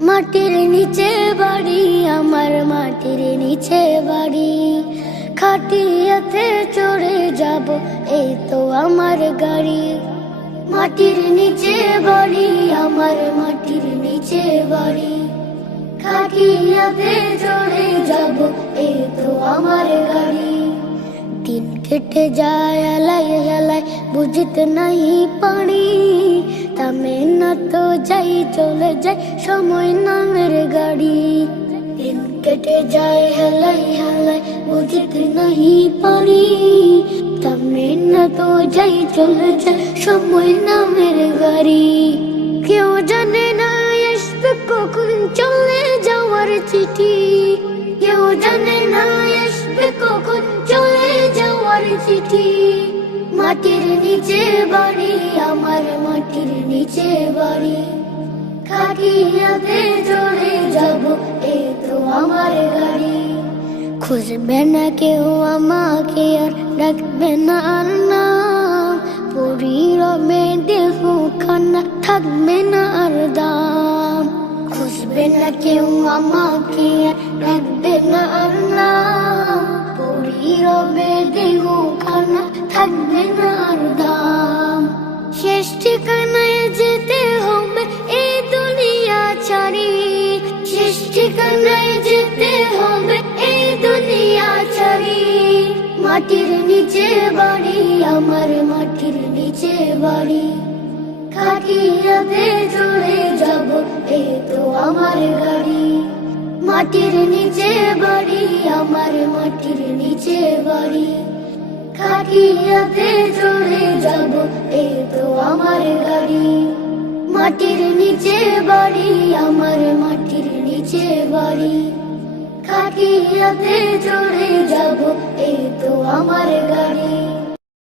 মাটির নিচে বাড়ি আমার, মাটির নিচে বাড়ি। খাটিয়াতে চড়ে যাব, এই তো আমার গাড়ি। মাটির নিচে বাড়ি আমার, মাটির নিচে বাড়ি। খাটিয়াতে চড়ে যাব, এই তো আমার গাড়ি। দিন কেটে যায় এলাই এলাই, বুঝতে নাই পারি। থামে না তো যাই, চলে যায় সময় নামের গাড়ি। দিন কেটে যায় হেলাই হেলাই, বুঝতে নাই পারি। থামে না তো যাই, চলে যায় সময় নামের গাড়ি। কেউ জানে না আসবে কখন চলে যাওয়ার চিঠি। কেউ জানে না আসবে কখন চলে যাওয়ার চিঠি। মাটির নিচে বাড়ি আমার, মাটির নিচে বাড়ি। খাটিয়াতে চড়ে যাব, এই তো আমার গাড়ি। খুঁজবে না কেউ আমাকে, আর ডাকবে না আর নাম। পরি রবে দেহ খানা, থাকবে না আর দাম। খুঁজবে না কেউ আমাকে, আর ডাকবে না আর নাম। পরি রবে দেহ খানা, থাকবে না আর দাম। শেষ ঠিকানায় যেতে হবে এই দুনিয়া ছাড়ি। শেষ ঠিকানায় যেতে হবে এই দুনিয়া ছাড়ি। মাটির নিচে বাড়ি আমার, মাটির নিচে বাড়ি। খাটিয়াতে চড়ে যাব, এই তো আমার গাড়ি। মাটির নিচে বাড়ি আমার, মাটির নিচে বাড়ি। খাটিয়াতে চড়ে যাব, এই তো আমার গাড়ি। মাটির নিচে বাড়ি আমার, মাটির নিচে বাড়ি। খাটিয়াতে চড়ে যাব, এই